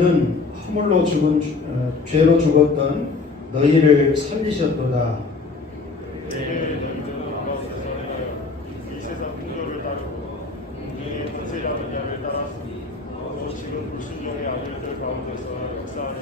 그는 허물로 죄로 죽었던 너희를 살리셨도다. 너희는 아버지에서 이 세상 풍조를 따르고 이 권세라는 양을 따랐으니 또 지금 불순종의 아들들 가운데서 역사하는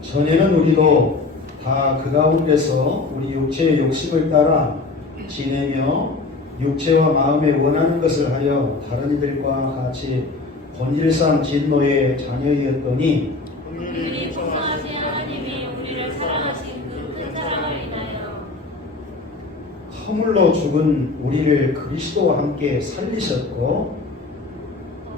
전에는 우리도 다 그 가운데서 우리 육체의 욕심을 따라 지내며 육체와 마음에 원하는 것을 하여 다른 이들과 같이 본질상 진노의 자녀이었더니 은밀히 풍성하신 하나님이 우리를 사랑하신 그 큰 사랑을 인하여 허물로 죽은 우리를 그리스도와 함께 살리셨고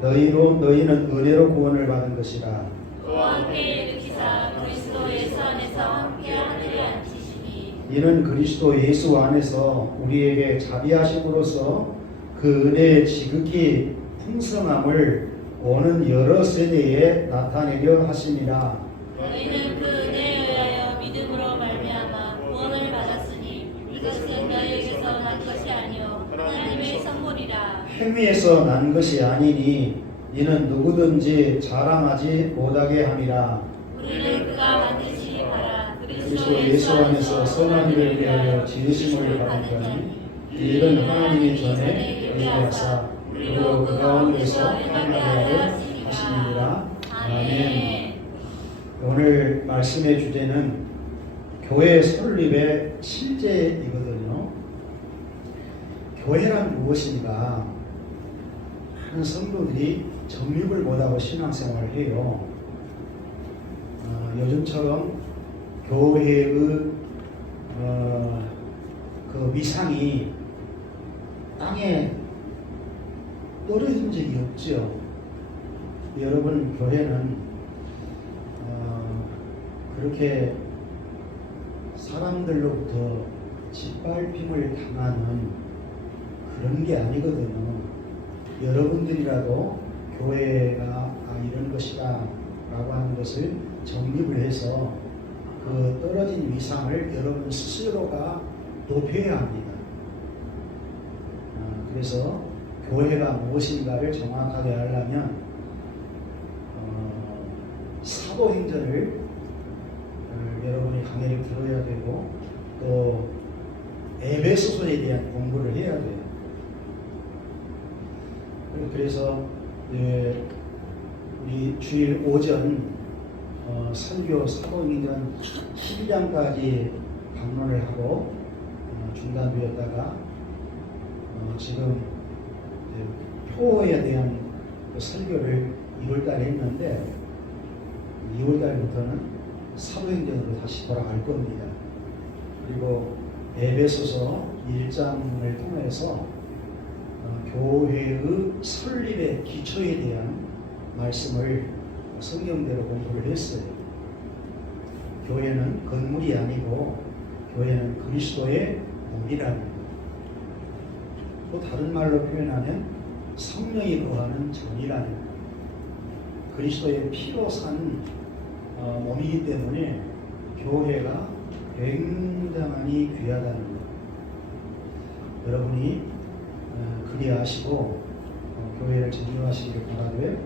너희는 은혜로 구원을 받은 것이라. 그와 함께 일으키사 그리스도 예수 안에서 함께 하늘에 앉히시니 이는 그리스도 예수 안에서 우리에게 자비하심으로써 그 은혜의 지극히 풍성함을 오는 여러 세대에 나타내려 하심이라. 너희는 그 은혜에 의하여 믿음으로 말미암아 구원을 받았으니 이것은 너희에게서 난 것이 아니요 하나님의 선물이라. 행위에서 난 것이 아니니 이는 누구든지 자랑하지 못하게 함이라. 우리는 그가 반드시 바라 그리스도 예수 안에서 선한 일을 위하여 지으심을 받은 이 일은 하나님이 전에 예비하사 그리고 그 가운데서 행하게 하려 하심이니라. 아멘. 오늘 말씀의 주제는 교회 설립의 실제이거든요. 교회란 무엇인가? 많은 성도들이 정립을 못하고 신앙생활을 해요. 요즘처럼 교회의 그 위상이 땅에 떨어진 적이 없죠. 여러분, 교회는 그렇게 사람들로부터 짓밟힘을 당하는 그런 게 아니거든요. 여러분들이라도 교회가 이런 것이다 라고 하는 것을 정립을 해서 그 떨어진 위상을 여러분 스스로가 높여야 합니다. 그래서 교회가 무엇인가를 정확하게 하려면 사도행전을 여러분이 강의를 들어야 되고 또 에베소서에 대한 공부를 해야 돼요. 그래서 우리 주일 오전 설교 사도행전 12장까지 방문을 하고 중단되었다가 지금 표에 대한 그 설교를 2월달에 했는데 2월달부터는 사도행전으로 다시 돌아갈 겁니다. 그리고 에베소서 1장을 통해서 교회의 설립의 기초에 대한 말씀을 성경대로 공부를 했어요. 교회는 건물이 아니고 교회는 그리스도의 몸이라는 것. 또 다른 말로 표현하면 성령이 거하는 전이라는 것. 그리스도의 피로 산 몸이기 때문에 교회가 굉장히 귀하다는 것. 여러분이 그리하시고 교회를 증거하시길 바라되,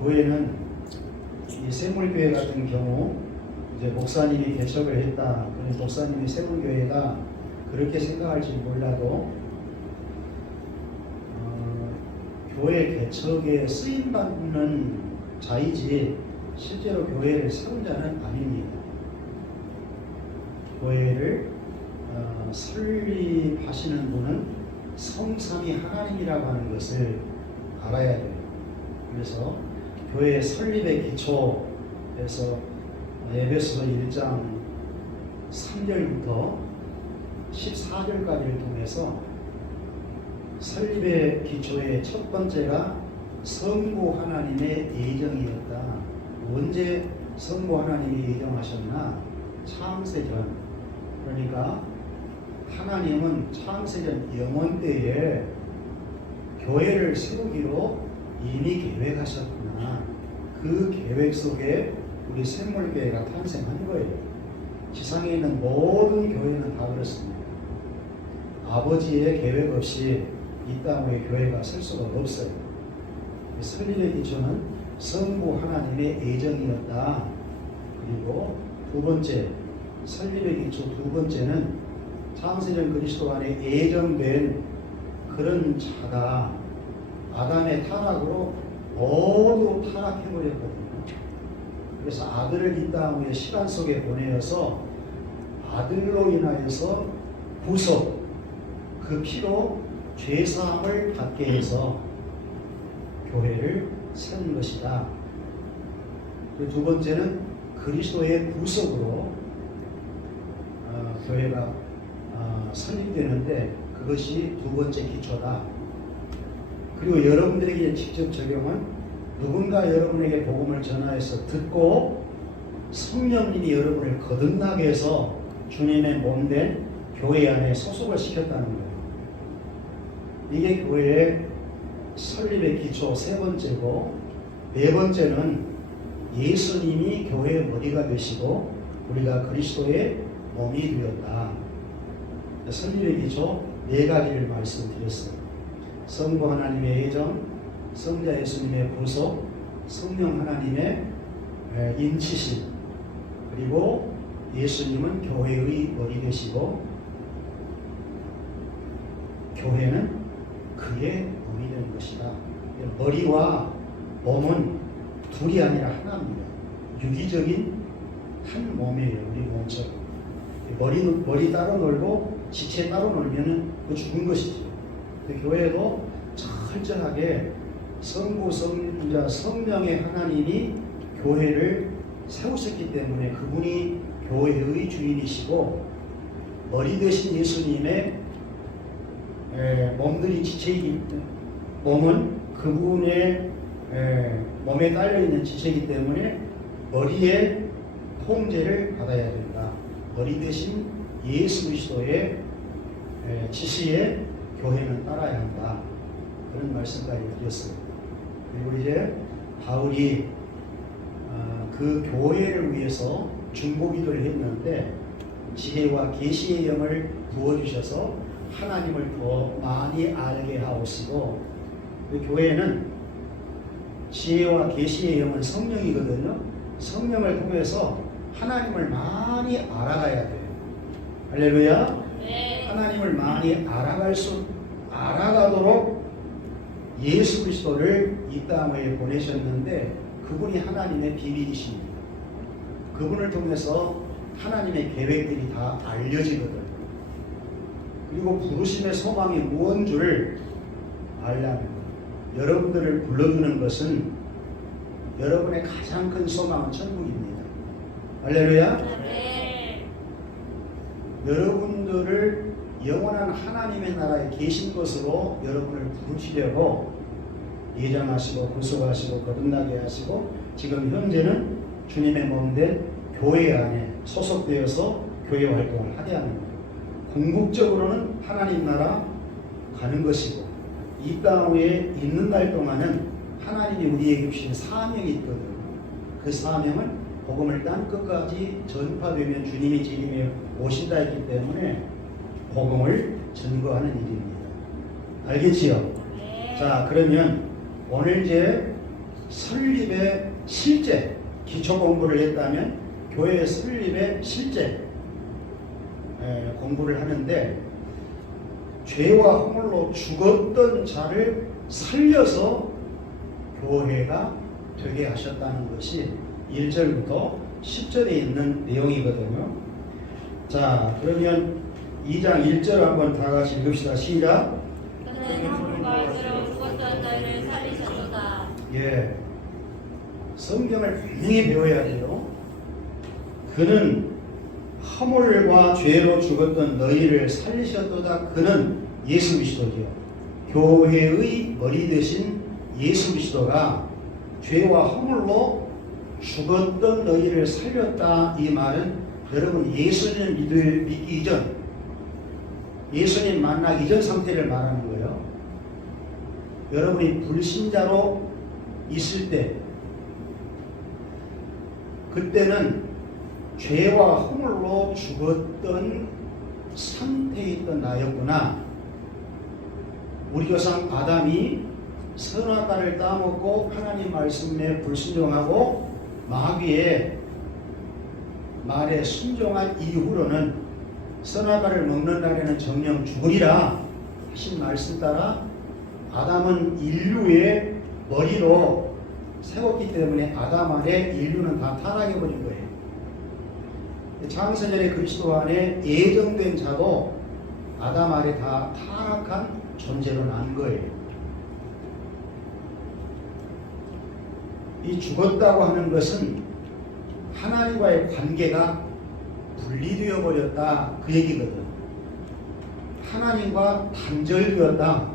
교회는 이 세물교회 같은 경우 이제 목사님이 개척을 했다. 그래서 목사님이 세물교회가 그렇게 생각할지 몰라도 교회 개척에 쓰임받는 자이지 실제로 교회를 세운 자는 아닙니다. 교회를 설립하시는 분은 성삼위 하나님이라고 하는 것을 알아야 돼요. 그래서 교회 설립의 기초에서 에베소서 1장 3절부터 14절까지를 통해서 설립의 기초의 첫 번째가 성부 하나님의 예정이었다. 언제 성부 하나님이 예정하셨나? 창세전. 그러니까 하나님은 창세전 영원 때에 교회를 세우기로 이미 계획하셨구나. 그 계획 속에 우리 샘물교회가 탄생한 거예요. 지상에 있는 모든 교회는 다 그렇습니다. 아버지의 계획 없이 이 땅에 교회가 설 수가 없어요. 설립의 기초는 성부 하나님의 애정이었다. 그리고 두 번째, 설립의 기초 두 번째는 창세전 그리스도 안에 예정된 그런 자가 아담의 타락으로 모두 타락해버렸거든요. 그래서 아들을 이 땅 위에 시간 속에 보내어서 아들로 인하여서 구속, 그 피로 죄사함을 받게 해서 교회를 세운 것이다. 그 두 번째는 그리스도의 구속으로 교회가 설립되는데 그것이 두 번째 기초다. 그리고 여러분들에게 직접 적용은 누군가 여러분에게 복음을 전하여서 듣고 성령님이 여러분을 거듭나게 해서 주님의 몸된 교회 안에 소속을 시켰다는 거예요. 이게 교회의 설립의 기초 세 번째고, 네 번째는 예수님이 교회의 머리가 되시고 우리가 그리스도의 몸이 되었다. 설립의 기초 네 가지를 말씀드렸어요. 성부 하나님의 예정, 성자 예수님의 구속, 성령 하나님의 인치심, 그리고 예수님은 교회의 머리 되시고 교회는 그의 몸이 되는 것이다. 머리와 몸은 둘이 아니라 하나입니다. 유기적인 한 몸이에요. 우리 몸처럼. 머리 따로 놀고 지체 따로 놀면은 그 죽은 것이죠. 교회도 철저하게 성부, 성자, 성령의 하나님이 교회를 세우셨기 때문에 그분이 교회의 주인이시고 머리 되신 예수님의 몸들이 지체이기 때문에 몸은 그분의 몸에 딸려있는 지체이기 때문에 머리의 통제를 받아야 된다. 머리 대신 예수 그리스도의 지시에 교회는 따라야 한다. 그런 말씀까지 드렸어요. 그리고 이제 바울이 그 교회를 위해서 중보기도를 했는데 지혜와 계시의 영을 부어주셔서 하나님을 더 많이 알게 하옵시고, 그 교회는 지혜와 계시의 영은 성령이거든요. 성령을 통해서 하나님을 많이 알아가야 돼요. 할렐루야. 네. 하나님을 많이 알아가도록 예수 그리스도를 이 땅에 보내셨는데 그분이 하나님의 비밀이십니다. 그분을 통해서 하나님의 계획들이 다 알려지거든요. 그리고 부르심의 소망이 무언 줄 알라는 것. 여러분들을 불러주는 것은 여러분의 가장 큰 소망은 천국입니다. 할렐루야. 네. 여러분들을 영원한 하나님의 나라에 계신 것으로 여러분을 부르시려고 예정하시고 구속하시고 거듭나게 하시고 지금 현재는 주님의 몸된 교회 안에 소속되어서 교회 활동을 하게 하는 거예요. 궁극적으로는 하나님 나라 가는 것이고 이 땅 위에 있는 날 동안은 하나님이 우리에게 주신 사명이 있거든요. 그 사명은 복음을 땅 끝까지 전파되면 주님이 재림에 오신다 했기 때문에 복음을 증거하는 일입니다. 알겠지요? 네. 자, 그러면 오늘 이제 설립의 실제 기초 공부를 했다면 교회의 설립의 실제 공부를 하는데 죄와 허물로 죽었던 자를 살려서 교회가 되게 하셨다는 것이 1절부터 10절에 있는 내용이거든요. 자, 그러면 2장 1절 한번 다 같이 읽읍시다. 시작. 그는 허물과 죄로 죽었던 너희를 살리셨도다. 예, 성경을 분명히 배워야 돼요. 그는 허물과 죄로 죽었던 너희를 살리셨도다. 그는 예수 그리스도지요. 교회의 머리 되신 예수 그리스도가 죄와 허물로 죽었던 너희를 살렸다. 이 말은 여러분 예수님을 믿기 이전, 예수님 만나기 이전 상태를 말하는 거예요. 여러분이 불신자로 있을 때 그때는 죄와 허물로 죽었던 상태에 있던 나였구나. 우리 조상 아담이 선악과를 따먹고 하나님 말씀에 불순종하고 마귀의 말에 순종한 이후로는 선악과를 먹는 날에는 정령 죽으리라 하신 말씀 따라 아담은 인류의 머리로 세웠기 때문에 아담 안에 인류는 다 타락해버린 거예요. 창세전에 그리스도 안에 예정된 자도 아담 아래 다 타락한 존재로 난 거예요. 이 죽었다고 하는 것은 하나님과의 관계가 분리되어 버렸다 그 얘기거든. 하나님과 단절되었다.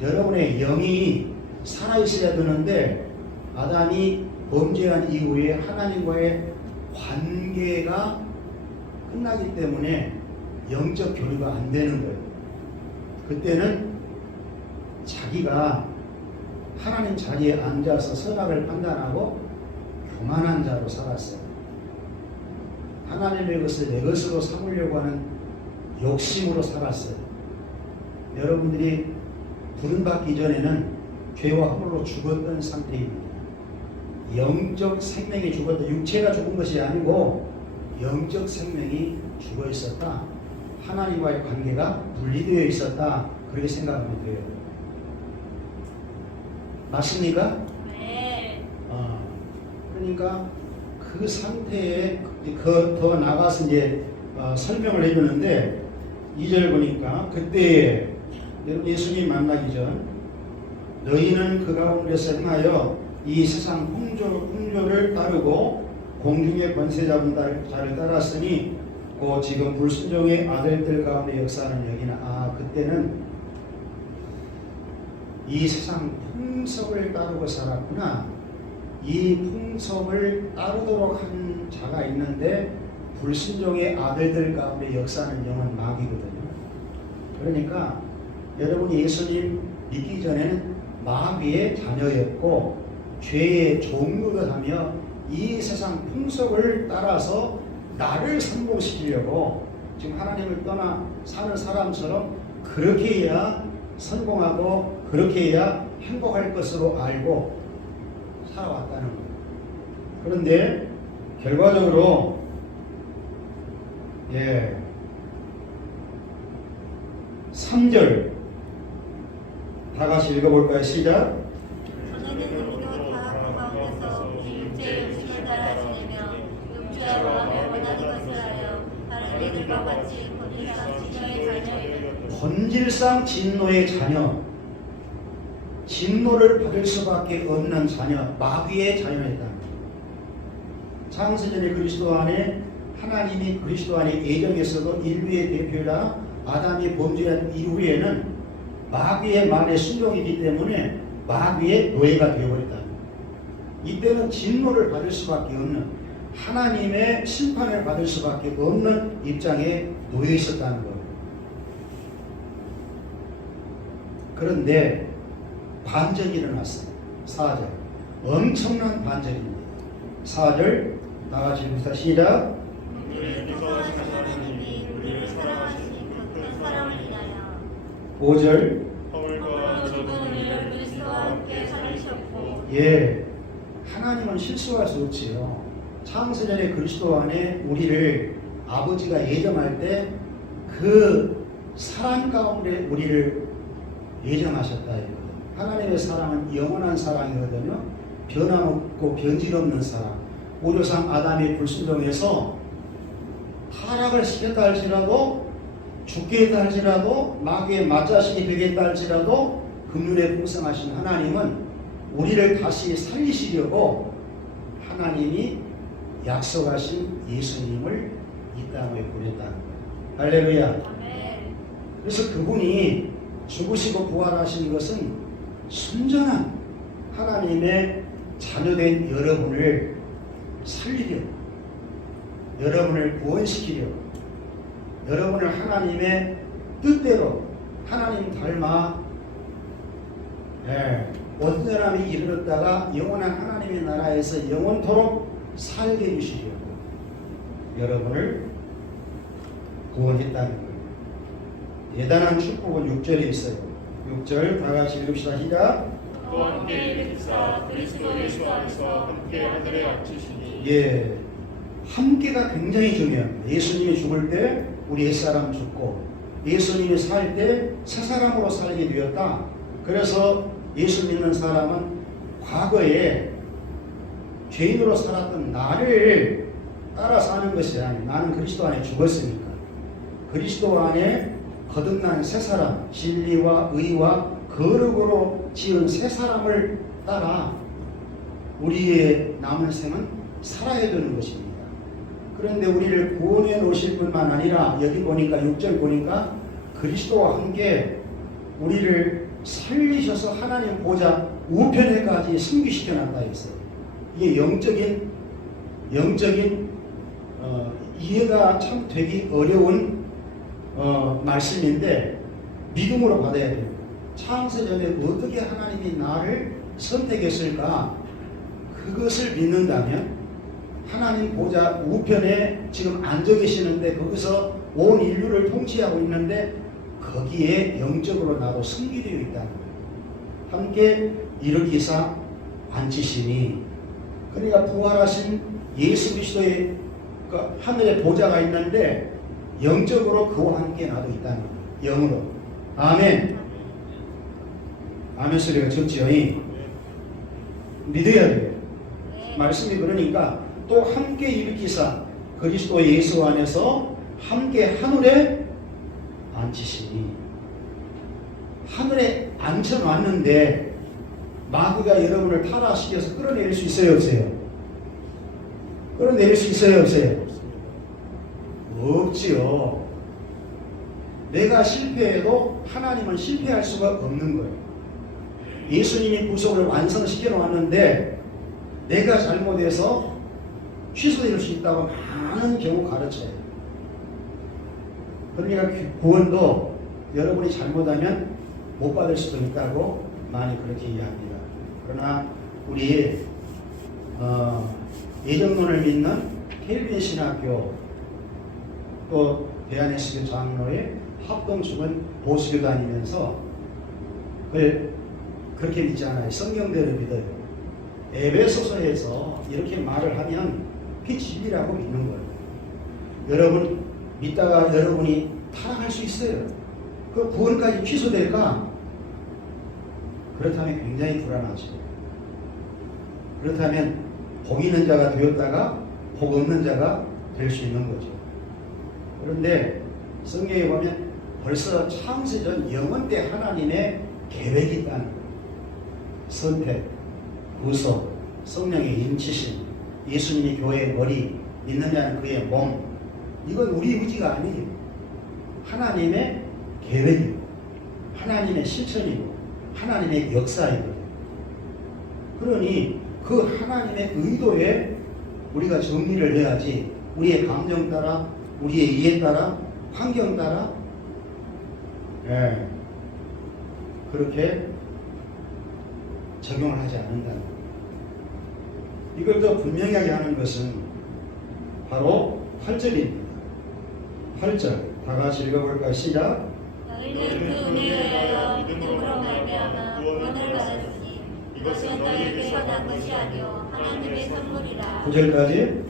여러분의 영이 살아있어야 되는데 아담이 범죄한 이후에 하나님과의 관계가 끝나기 때문에 영적 교류가 안 되는 거예요. 그때는 자기가 하나님 자리에 앉아서 선악을 판단하고 교만한 자로 살았어요. 하나님의 것을 내 것으로 삼으려고 하는 욕심으로 살았어요. 여러분들이 부름받기 전에는 죄와 허물로 죽었던 상태입니다. 영적 생명이 죽었다. 육체가 죽은 것이 아니고 영적 생명이 죽어 있었다. 하나님과의 관계가 분리되어 있었다. 그렇게 생각하면 돼요. 맞습니까? 네. 그러니까 그 상태에 더 나가서 이제 설명을 해주는데 2절 보니까 그때 예수님 만나기 전 너희는 그 가운데서 행하여 이 세상 풍조를 따르고 공중의 권세 잡은 자를 따랐으니 그 지금 불순종의 아들들 가운데 역사하는 여기는 그때는 이 세상 풍속을 따르고 살았구나. 이 풍속을 따르도록 한 자가 있는데 불순종의 아들들 가운데 역사하는 영은 마귀거든요. 그러니까 여러분이 예수님 믿기 전에는 마귀의 자녀였고 죄의 종로를 하며 이 세상 풍속을 따라서 나를 성공시키려고 지금 하나님을 떠나 사는 사람처럼 그렇게 해야 성공하고 그렇게 해야 행복할 것으로 알고 살아왔다는 거예요. 그런데 결과적으로 3절 다 같이 읽어볼까요? 시작. 너희는 우리가 다 가운데서 육체의 욕심을 따라 지내며 육체와 마음에 원하는 것을 하여 다른 이들과 같이 본질상 진노의 자녀이다. 본질상 진노의 자녀, 진노를 받을 수밖에 없는 자녀, 마귀의 자녀였다. 창세전에 그리스도 안에 하나님이 그리스도 안에 예정에서도 인류의 대표라 아담이 범죄한 이후에는 마귀의 말에 순종이기 때문에 마귀의 노예가 되어버렸다. 이때는 진노를 받을 수밖에 없는 하나님의 심판을 받을 수밖에 없는 입장에 놓여 있었다는 거예요. 그런데 반전이 일어났어요. 4절 엄청난 반전입니다. 4절 다같이 읽읍시다. 시작. 우리를 통하신 하나님이 우리를 사랑하시니 큰 사랑을 인하여 5절 허물과 죽은 우리를 그리스도와 함께 살리셨고 하나님은 실수할 수 없지요. 창세전에 그리스도 안에 우리를 아버지가 예정할 때 그 사랑 가운데 우리를 예정하셨다 이거든요. 하나님의 사랑은 영원한 사랑이거든요. 변함없고 변질없는 사랑. 우조상 아담의 불순종에서 타락을 시켰다 할지라도 죽게 했다 할지라도 마귀의 맏자식이 되겠다 할지라도 긍휼에 풍성하신 하나님은 우리를 다시 살리시려고 하나님이 약속하신 예수님을 이 땅에 보냈다는 거예요. 할렐루야. 아멘. 그래서 그분이 죽으시고 부활하신 것은 순전한 하나님의 자녀된 여러분을 살리려, 여러분을 구원시키려, 여러분을 하나님의 뜻대로 하나님 닮아 어떤 사람이 이르렀다가 영원한 하나님의 나라에서 영원토록 살게 해주시려고 여러분을 구원했다는 거예요. 대단한 축복은 6절에 있어요. 6절 다 같이 읽읍시다. 시작. 또 함께 일으키사 그리스도 예수 안에서 함께 하늘에 앉히시니 예, 함께가 굉장히 중요합니다. 예수님이 죽을 때 우리 옛사람 죽고 예수님이 살 때 새 사람으로 살게 되었다. 그래서 예수 믿는 사람은 과거에 죄인으로 살았던 나를 따라 사는 것이 아니라 나는 그리스도 안에 죽었으니까 그리스도 안에 거듭난 새 사람, 진리와 의와 거룩으로 지은 새 사람을 따라 우리의 남은 생은 살아야 되는 것입니다. 그런데 우리를 구원해 놓으실 뿐만 아니라 여기 보니까 6절 보니까 그리스도와 함께 우리를 살리셔서 하나님 보좌 우편에까지 승귀시켜 놨다 했어요. 이게 영적인 이해가 참 되기 어려운 말씀인데 믿음으로 받아야 돼요. 창세전에 어떻게 하나님이 나를 선택했을까? 그것을 믿는다면 하나님 보좌 우편에 지금 앉아 계시는데 거기서 온 인류를 통치하고 있는데 거기에 영적으로 나도 승기되어 있다는 거예요. 함께 일으키사 앉히시니 그러니까 부활하신 예수 그리스도의 그 하늘에 보좌가 있는데 영적으로 그와 함께 나도 있다는 거예요. 영으로. 아멘. 아멘 소리가 좋지요. 믿어야 돼요. 말씀이 그러니까 또 함께 일으키사 그리스도 예수 안에서 함께 하늘에 앉히시니 하늘에 앉혀놨는데 마귀가 여러분을 타락시켜서 끌어내릴 수 있어요 없어요? 끌어내릴 수 있어요 없어요? 없지요. 내가 실패해도 하나님은 실패할 수가 없는 거예요. 예수님이 구속을 완성시켜 놓았는데 내가 잘못해서 취소될 수 있다고 많은 경우 가르쳐요. 그러니까 구원도 여러분이 잘못하면 못 받을 수도 있다고 많이 그렇게 이야기합니다. 그러나 우리 예정론을 믿는 켈빈 신학교 또 대한예수교 장로의 합동축은 보수교 다니면서 그렇게 믿지 않아요. 성경대로 믿어요. 에베소서에서 이렇게 말을 하면 그게 진리라고 믿는 거예요. 여러분 믿다가 여러분이 타락할 수 있어요. 그 구원까지 취소될까? 그렇다면 굉장히 불안하죠. 그렇다면 복 있는 자가 되었다가 복 없는 자가 될 수 있는 거죠. 그런데 성경에 보면 벌써 창세전 영원 때 하나님의 계획이 있다는 거예요. 선택, 구속, 성령의 인치심, 예수님이 교회의 머리, 믿는 자는 그의 몸. 이건 우리 의지가 아니에요. 하나님의 계획이고 하나님의 실천이고 하나님의 역사이거든요. 그러니 그 하나님의 의도에 우리가 정리를 해야지 우리의 감정 따라 우리의 이해 따라 환경 따라 그렇게 적용을 하지 않는다는 거예요. 이걸 더 분명하게 하는 것은 바로 8절입니다. 8절 다 같이 읽어볼까요? 시작. 너희는 그 은혜에 대하여 믿음으로 말미암아 구원을 받았으니 이것은 너희에게서 난 것이 아니요 하나님의 선물이라. 9절까지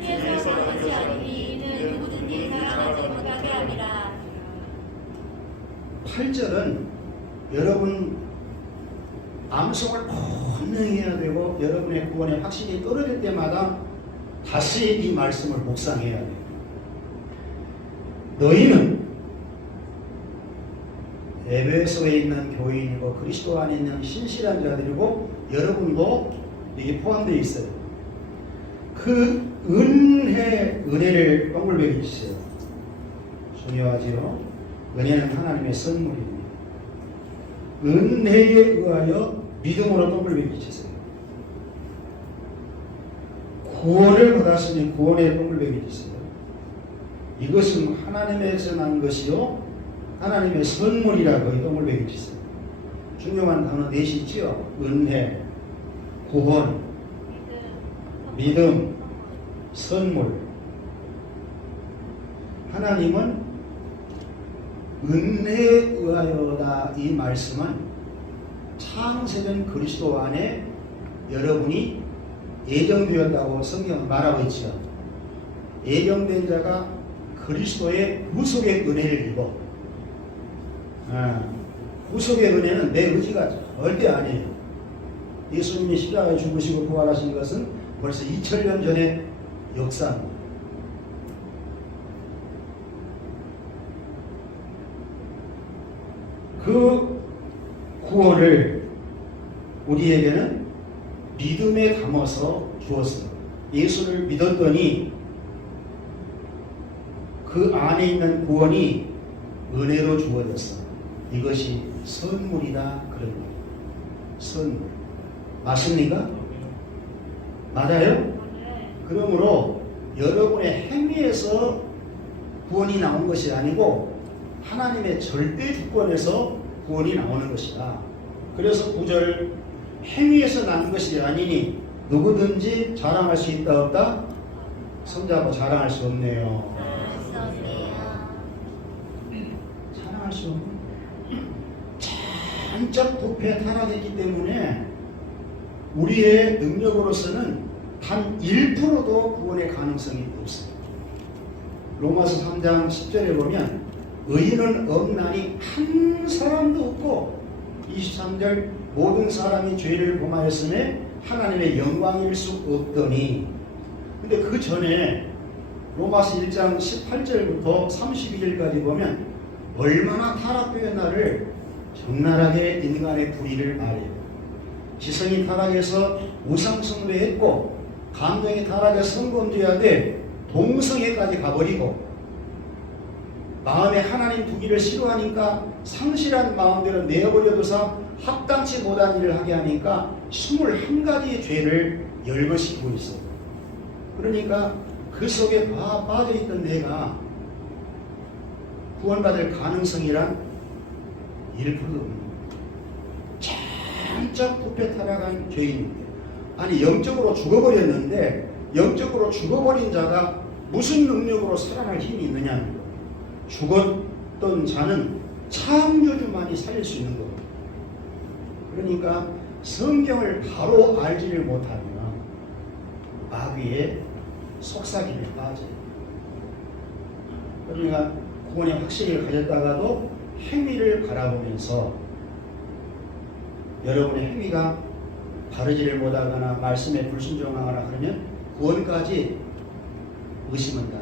힘에서 난 것이 아니니 이는 누구든지 자랑하지 못하게 함이라. 8절은 여러분 암송을 분명히 해야 되고 여러분의 구원의 확신이 떨어질 때마다 다시 이 말씀을 묵상해야 돼요. 너희는 에베소에 있는 교인이고 그리스도 안에 있는 신실한 자들이고 여러분도 여기 포함되어 있어요. 그 은혜를 동글베기 주세요. 중요하지요. 은혜는 하나님의 선물입니다. 은혜에 의하여 믿음으로 동글베기 주세요. 구원을 받았으니 구원에 동글베기 주세요. 이것은 하나님에서 난 것이요 하나님의 선물이라고 동글베기 주세요. 중요한 단어 넷이 있지요. 은혜, 구원, 믿음, 선물. 하나님은 은혜에 의하여다 이 말씀은 창세된 그리스도 안에 여러분이 예정되었다고 성경은 말하고 있죠. 예정된 자가 그리스도의 구속의 은혜를 입어. 구속의 은혜는 내 의지가 절대 아니에요. 예수님이 십자가에 죽으시고 부활하신 것은 벌써 2000년 전의 역사입니다. 그 구원을 우리에게는 믿음에 담아서 주었어요. 예수를 믿었더니 그 안에 있는 구원이 은혜로 주어졌어. 이것이 선물이다 그런 거예요. 선물. 맞습니까? 맞아요? 그러므로 여러분의 행위에서 구원이 나온 것이 아니고 하나님의 절대 주권에서 구원이 나오는 것이다. 그래서 9절 행위에서 나는 것이 아니니 누구든지 자랑할 수 있다 없다? 손잡고 자랑할 수 없네요. 자랑할 수 없네요. 잔뜩 부패 타락했기 때문에 우리의 능력으로서는 단 1%도 구원의 가능성이 없어요. 로마서 3장 10절에 보면 의인은 없나니 한 사람도 없고 23절 모든 사람이 죄를 범하였으며 하나님의 영광일 수 없더니. 근데 그 전에 로마서 1장 18절부터 32절까지 보면 얼마나 타락되었나를 적나라하게 인간의 불의를 말해요. 지성이 타락해서 우상숭배했고 감정이 타락해서 성범죄하되 동성애까지 가버리고 마음에 하나님 두기를 싫어하니까 상실한 마음대로 내어버려둬서 합당치 못한 일을 하게 하니까 21가지의 죄를 열거시키고 있어요. 그러니까 그 속에 빠져있던 내가 구원받을 가능성이란 1%도 없는 거예요. 잔뜩 부패 타락한 죄인인데, 아니 영적으로 죽어버렸는데 영적으로 죽어버린 자가 무슨 능력으로 살아날 힘이 있느냐는 거예요. 죽었던 자는 창조주만이 살릴 수 있는 겁니다. 그러니까 성경을 바로 알지를 못하면 마귀의 속삭임에 빠져요. 그러니까 구원의 확신을 가졌다가도 행위를 바라보면서 여러분의 행위가 바르지를 못하거나 말씀에 불순종하거나 그러면 구원까지 의심한다.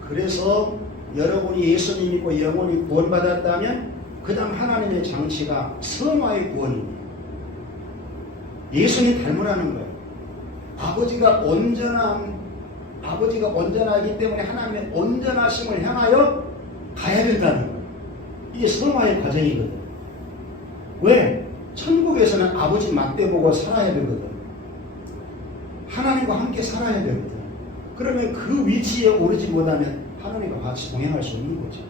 그래서 여러분이 예수님 믿고 영원히 구원받았다면 그 다음 하나님의 장치가 성화의 구원입니다. 예수님 닮으라는 거예요. 아버지가 온전하기 때문에 하나님의 온전하심을 향하여 가야 된다는 거예요. 이게 성화의 과정이거든. 왜? 천국에서는 아버지 맞대 보고 살아야 되거든. 하나님과 함께 살아야 되거든. 그러면 그 위치에 오르지 못하면 하나님과 같이 동행할 수 없는 거죠.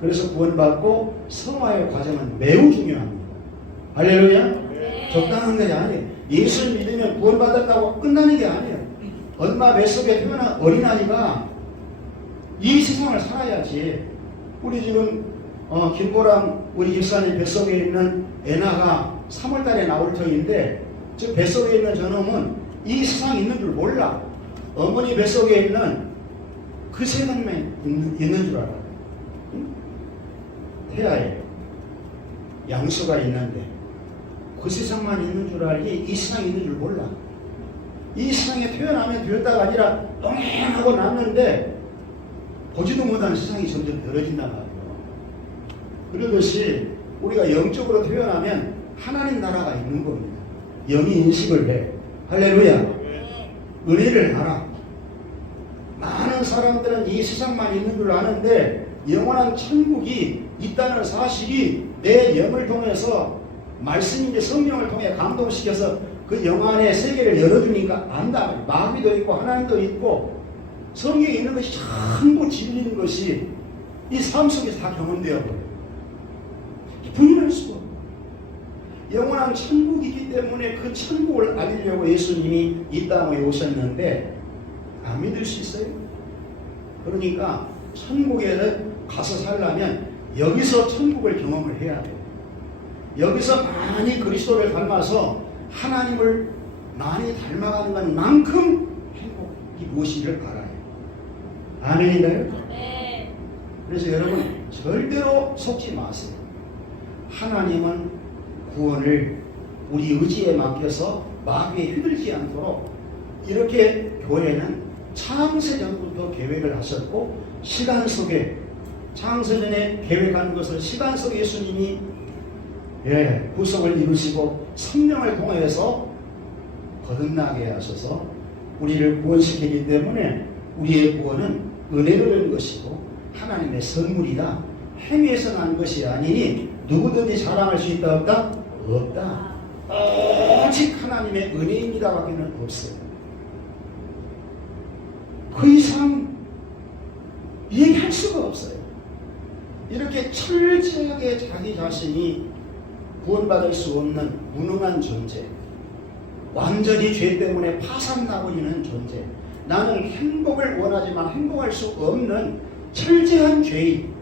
그래서 구원받고 성화의 과정은 매우 중요합니다. 할렐루야? 네. 적당한 것이 아니에요. 예수를 믿으면 구원받았다고 끝나는 게 아니에요. 엄마 뱃속에 태어난 어린아이가 이 세상을 살아야지. 우리 지금 김보람 우리 집사님 뱃속에 있는 애나가 3월달에 나올 터인데 저 뱃속에 있는 저놈은 이 세상에 있는 줄 몰라. 어머니 뱃속에 있는 그 세상만 있는 줄 알아. 응? 태아에 양수가 있는데 그 세상만 있는 줄 알지 이 세상에 있는 줄 몰라. 이 세상에 태어나면 되었다가 아니라 똥행하고 났는데 보지도 못한 세상이 점점 벌어진단 말이에요. 그러듯이 우리가 영적으로 태어나면 하나님 나라가 있는 겁니다. 영이 인식을 해. 할렐루야. 은혜를 알아. 많은 사람들은 이 세상만 있는 줄 아는데 영원한 천국이 있다는 사실이 내 영을 통해서 말씀인데 성령을 통해 감동시켜서 그 영안의 세계를 열어주니까 안다. 마귀도 있고 하나님도 있고 성경에 있는 것이 전부 진리인 것이 이 삶 속에서 다 경험되어 버려요. 부인할 수가 없어요. 영원한 천국이기 때문에 그 천국을 알리려고 예수님이 이 땅에 오셨는데 안 믿을 수 있어요? 그러니까 천국에 가서 살려면 여기서 천국을 경험을 해야 돼요. 여기서 많이 그리스도를 닮아서 하나님을 많이 닮아가는 것만큼 행복이 무엇인지를 알아요. 아멘인가요? 네. 그래서 여러분 절대로 속지 마세요. 하나님은 구원을 우리 의지에 맡겨서 마귀에 휘둘리지 않도록 이렇게 교회는 창세전부터 계획을 하셨고 시간 속에 창세전에 계획한 것을 시간 속에 예수님이 구속을 이루시고 성령을 통해서 거듭나게 하셔서 우리를 구원시키기 때문에 우리의 구원은 은혜로 된 것이고 하나님의 선물이다. 행위에서 난 것이 아니니 누구든지 자랑할 수 있다 없다? 없다. 오직 하나님의 은혜입니다 밖에는 없어요. 그 이상 얘기할 수가 없어요. 이렇게 철저하게 자기 자신이 구원받을 수 없는 무능한 존재, 완전히 죄 때문에 파산나고 있는 존재, 나는 행복을 원하지만 행복할 수 없는 철저한 죄인,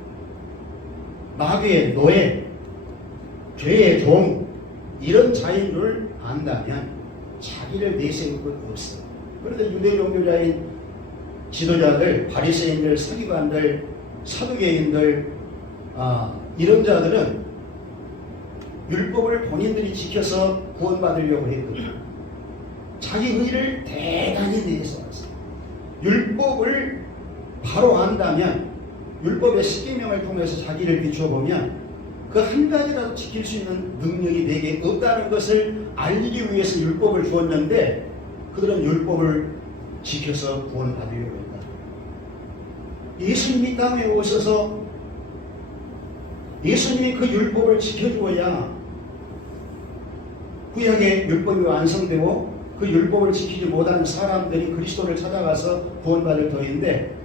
마귀의 노예, 죄의 종, 이런 자인 줄 안다면 자기를 내세울 것 없어. 그런데 유대 종교자인 지도자들, 바리새인들, 서기관들, 사두개인들, 이런 자들은 율법을 본인들이 지켜서 구원받으려고 했거든요. 자기 의를 대단히 내세웠어요. 율법을 바로 안다면 율법의 십계명을 통해서 자기를 비춰보면 그 한 가지라도 지킬 수 있는 능력이 내게 없다는 것을 알리기 위해서 율법을 주었는데 그들은 율법을 지켜서 구원받으려고 했다. 예수님이 땅에 오셔서 예수님이 그 율법을 지켜주어야 구약의 율법이 완성되고 그 율법을 지키지 못하는 사람들이 그리스도를 찾아가서 구원받을 터인데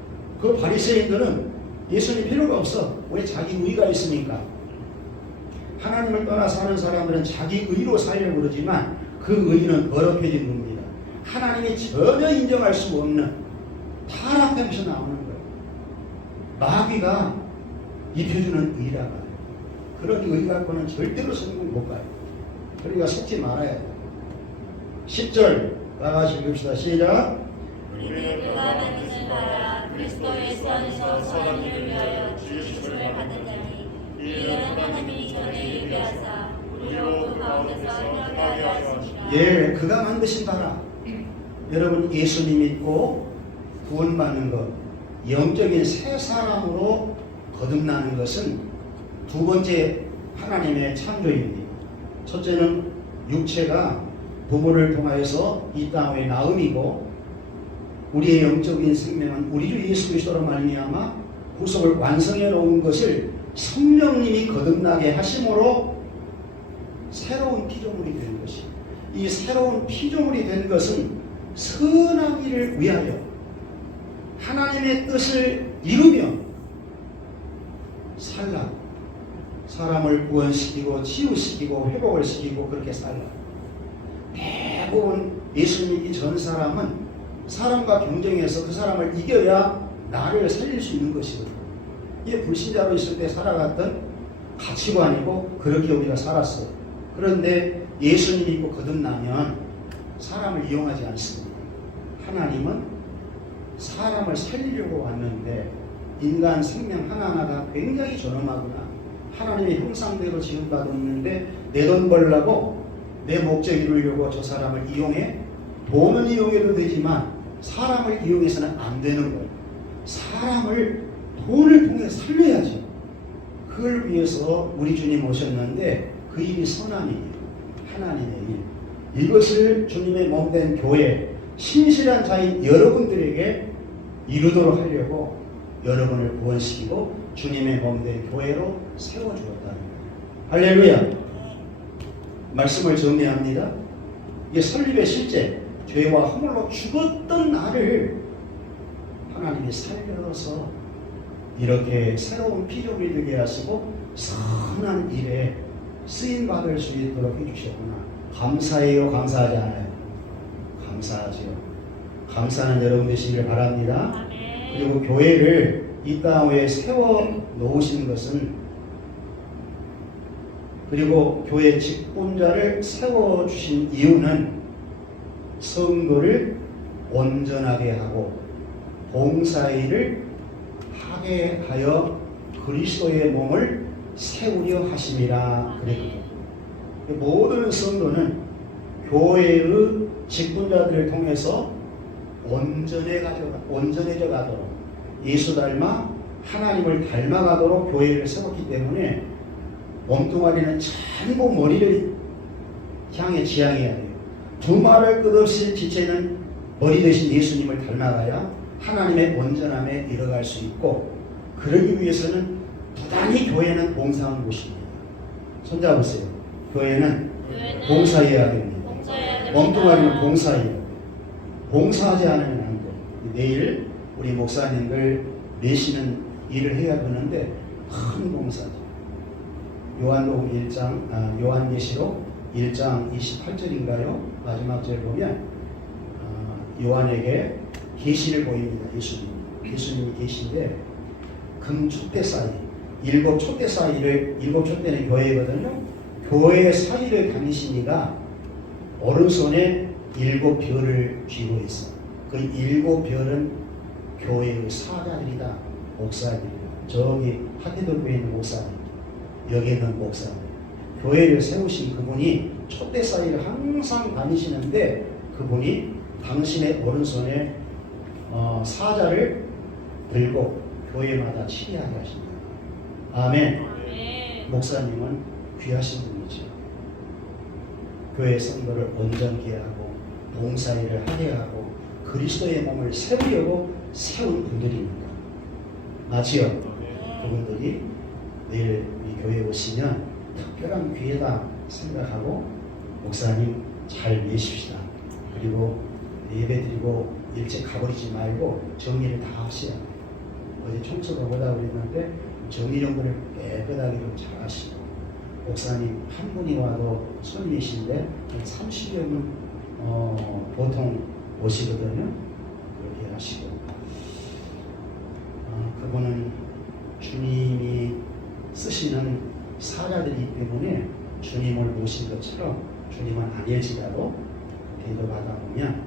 그 바리새인들은 예수님 필요가 없어. 왜? 자기 의가 있으니까. 하나님을 떠나 사는 사람들은 자기 의로 살려고 그러지만 그 의는 더럽혀진 겁니다. 하나님이 전혀 인정할 수 없는 타락하면서 나오는 거예요. 마귀가 입혀주는 의라가 그런 의 갖고는 절대로 성공 못 가요. 그러니까 속지 말아야 돼요. 10절 다같이 읽읍시다. 시작. 우리는 그가 만드신 나라 그리스도 예수 안에서 선한 일을 위하여 주심을 받은 자니 이 일은 하나님이 전에 예비하사 우리로 그 가운데서 행하게 하려 하십니다. 예, 그가 만드신 나라. 여러분 예수 믿고 구원받는 것, 영적인 새 사람으로 거듭나는 것은 두 번째 하나님의 창조입니다. 첫째는 육체가 부모를 통하여서 이 땅의 나음이고 우리의 영적인 생명은 우리 주 예수 그리스도로 말미암아 구속을 완성해 놓은 것을 성령님이 거듭나게 하심으로 새로운 피조물이 된 것이 이 새로운 피조물이 된 것은 선한 일을 위하여 하나님의 뜻을 이루며 살라 사람을 구원시키고 치유시키고 회복을 시키고 그렇게 살라. 대부분 예수 믿기 전 사람은 사람과 경쟁해서 그 사람을 이겨야 나를 살릴 수 있는 것이거든요. 이게 불신자로 있을 때 살아갔던 가치관이고 그렇게 우리가 살았어요. 그런데 예수님 믿고 거듭나면 사람을 이용하지 않습니다. 하나님은 사람을 살리려고 왔는데 인간 생명 하나하나가 굉장히 존엄하구나. 하나님의 형상대로 지음받았는데 내 돈 벌려고 내 목적 이루려고 저 사람을 이용해 돈은 이용해도 되지만 사람을 이용해서는 안 되는 거예요. 사람을 돈을 통해 살려야죠. 그걸 위해서 우리 주님 오셨는데 그 일이 선한 일이에요. 하나님의 일. 이것을 주님의 몸된 교회 신실한 자인 여러분들에게 이루도록 하려고 여러분을 구원시키고 주님의 몸된 교회로 세워주었다는 거예요. 할렐루야. 말씀을 정리합니다. 이게 설립의 실제 죄와 허물로 죽었던 나를 하나님이 살려서 이렇게 새로운 피조물이 되게 하시고 선한 일에 쓰임받을 수 있도록 해주셨구나. 감사해요? 감사하지 않아요? 감사하죠. 감사는 여러분 되시길 바랍니다. 그리고 교회를 이 땅에 세워 놓으신 것은 그리고 교회 직분자를 세워주신 이유는 선거를 온전하게 하고 봉사일을 하게 하여 그리스도의 몸을 세우려 하심이라 그랬거든요. 모든 선거는 교회의 직분자들을 통해서 온전해져 가도록 예수 닮아 하나님을 닮아가도록 교회를 세웠기 때문에 몸뚱아리는 전부 머리를 향해 지향해야 돼요. 두 말을 끝없이 지체는 머리 대신 예수님을 닮아가야 하나님의 온전함에 이뤄갈 수 있고, 그러기 위해서는 부단히 교회는 봉사하는 곳입니다. 손잡으세요. 교회는 봉사해야 됩니다. 몸뚱아리는 봉사해요. 봉사하지 않으면 안 돼. 내일 우리 목사님들 내시는 일을 해야 되는데 큰 봉사죠. 요한계시록 1장 28절인가요? 마지막 절 보면 요한에게 계시를 보입니다. 예수님이 계시인데 금 촛대 사이, 일곱 촛대 사이를, 일곱 촛대는 교회거든요. 교회 사이를 다니시니가 오른손에 일곱 별을 쥐고 있어. 그 일곱 별은 교회의 사자들이다, 목사들이다. 저기 하태도교에 있는 목사님, 여기 있는 목사님. 교회를 세우신 그분이 촛대 사이를 항상 다니시는데 그분이 당신의 오른손에 사자를 들고 교회마다 치리하게 하십니다. 아멘. 목사님은 귀하신 분이죠. 교회 선거를 온전케 하고 봉사일을 하게 하고 그리스도의 몸을 세우려고 세운 분들입니다. 맞지요? 그분들이 내일 우리 교회에 오시면 특별한 기회다 생각하고 목사님 잘 계십시다. 그리고 예배드리고 일찍 가버리지 말고 정리를 다 하셔야 돼요. 어제 청소가 보다 그랬는데 정리 정도를 깨끗하게 좀 잘 하시고, 목사님 한 분이 와도 손님이신데 한 30여 분 보통 오시거든요. 그렇게 하시고, 그분은 주님이 쓰시는 사자들이기 때문에 주님을 모신 것처럼 주님은 아닐지라도 기도하다 보면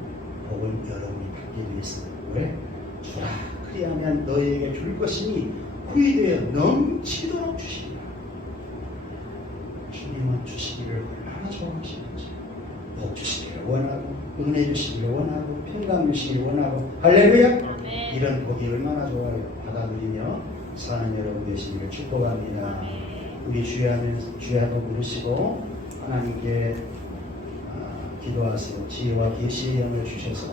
복은 여러분이 받기 위해서는 왜? 주라 그리하면 너희에게 줄 것이니 후히되어 넘치도록 주시리라. 주님은 주시기를 얼마나 좋아하시는지, 복 주시기를 원하고 은혜 주시기를 원하고 평강 주시기를 원하고, 할렐루야. 이런 복이 얼마나 좋아요. 받아들이며 사는 여러분 되시기를 축복합니다. 우리 주야도 부르시고 하나님께 기도하세요. 지혜와 계시의 영을 주셔서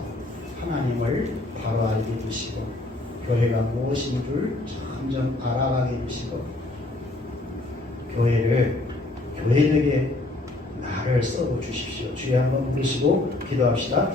하나님을 바로 알게 해주시고 교회가 무엇인 줄 점점 알아가게 해주시고 교회되게 나를 써보 주십시오. 주여 한번 부르시고 기도합시다.